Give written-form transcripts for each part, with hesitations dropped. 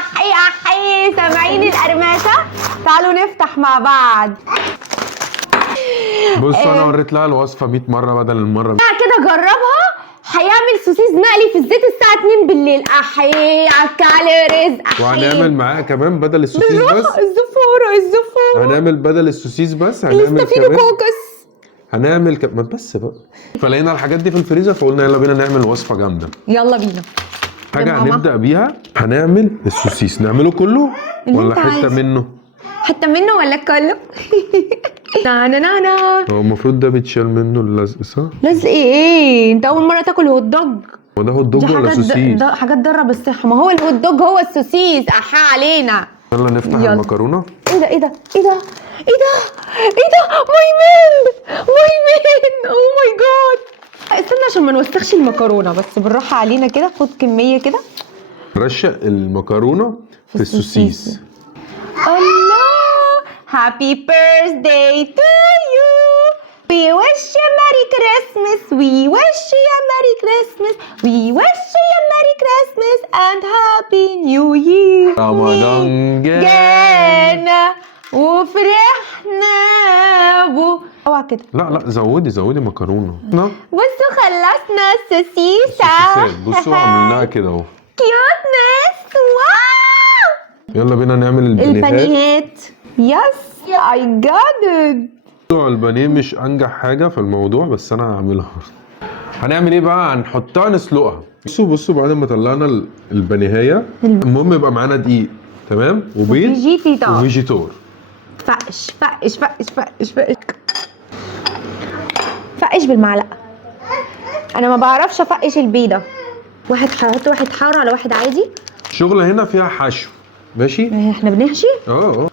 احي احي، سامعين القرمشه؟ تعالوا نفتح مع بعض. بصوا انا وريت لها الوصفه 100 مره بدل المره كده جربها. هيعمل سوسيس مقلي في الزيت الساعه 2 بالليل. احي عكالي رزق. احي. وهنعمل معاه كمان بدل السوسيس بس الزفاره هنعمل بدل السوسيس بس هنعمل كمان هنعمل ما بس بقى. فلقينا الحاجات دي في الفريزر فقلنا يلا بينا نعمل وصفه جامده. يلا بينا. حاجه هنبدا بيها. هنعمل السوسيس نعمله كله ولا حته منه؟ حته منه ولا كله؟ نا هو المفروض ده بيتشال منه اللزق صح؟ لزق ايه؟ انت اول مره تاكل هوت دوج؟ هو ده هوت دوج ولا سوسيس؟ حاجات ضاره بالصحه. ما هو الهوت دوج هو السوسيس. احا علينا. يلا نفتح المكرونه. ايه ده ماي مان اوه ماي جاد. استنى عشان ما نوسخش المكرونه، بس بالراحه علينا كده. خد كميه كده. رشق المكرونه في السوسيس. الله. هابي بيرثداي تو يو. We wish you Merry Christmas. We wish you Merry Christmas. We wish you Merry Christmas and Happy New Year. رمضان جانا وفرحنا اوعى كده. لا زودي مكرونه. بصوا خلصنا السوسيسه. بصوا عملناها كده اهو. كيوتنس. واو. يلا بينا نعمل البانيهات. يس اي جاد ات. البانيه مش انجح حاجه في الموضوع بس انا هعملها. هنعمل ايه بقى؟ هنحطها نسلقها. بصوا بعد ما طلعنا البانيهيه المهم يبقى معانا دقيق تمام وبيض وفيجيتار. فقش بالمعلقه. انا ما بعرفش افقش البيضه. واحد هحط واحد حار على واحد عادي. الشغله هنا فيها حشو ماشي. احنا بنحشي.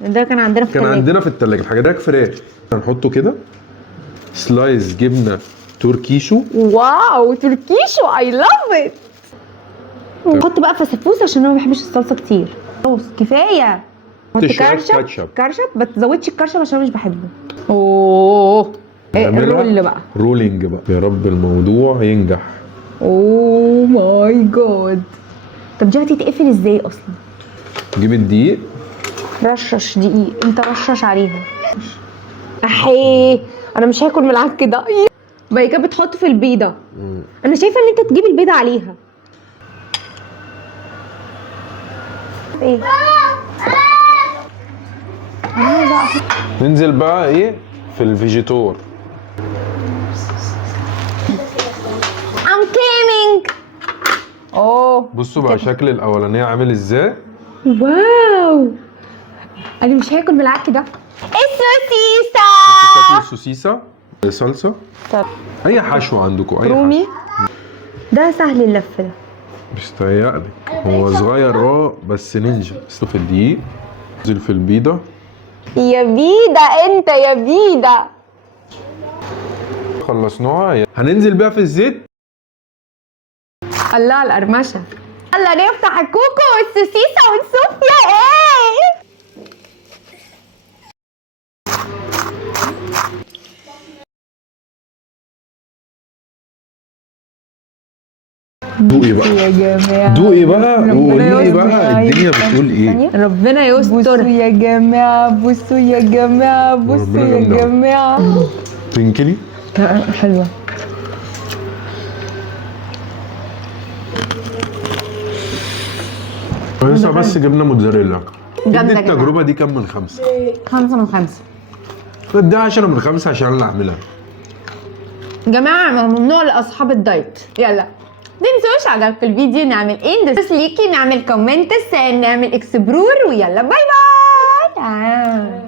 ده كان عندنا في التلاجة. الحاجه ده فراخ هنحطه كده. سلايس جبنه تركيشو. واو تركيشو اي لاف ات. نحط بقى فسفوس عشان انا ما بحبش الصلصه كتير. خلاص كفايه. حط كاتشب ما تزودش الكاتشب عشان مش بحبه. اوه الرول بقى. رولينج بقى. يا رب الموضوع ينجح. اوه ماي جاد. طب دي هتتقفل ازاي اصلا؟ جيب الدقيق. رشش دقيق. انت رشش عليها. احي انا مش هاكل من العك ده. بعد كده بتحط في البيضه. انا شايفه ان انت تجيب البيضه عليها. ايه ننزل بقى ايه في الفيجيتور. I'm coming. بصوا بقى شكل الاولانيه عامل ازاي. واو انا مش هاكل من العك ده. السوسيسه. تاكلوا السوسيسه صلصه. طب اي حشو عندكم اي رومي. حشو. ده سهل اللف ده. بيستهيألك هو صغير بس نينجا. في الدقيق. ننزل في البيضه. يا بيضه انت يا بيضه. خلصناها. هننزل بقى في الزيت. الله على القرمشه. يلا نفتح الكوكو والسوسيسه ونشوف فيها ايه. دوقي بقى يا جماعه. دوقي بقى وقولي لي بقى الدنيا بتقول ايه. ربنا يستر. بصوا يا جماعه بصوا يا جماعه بصوا يا جماعه. تنكلي حلوه. لسه بس جبنا موتزاريلا. جامده. التجربه دي كام من 5؟ 5 من 5. اديها 10 من 5 عشان انا اعملها. يا جماعه ممنوع لاصحاب الدايت. يلا متنسوش عجبك الفيديو نعمل اندس ليكي، نعمل كومنتس، نعمل اكسبرور، ويلا باي باي.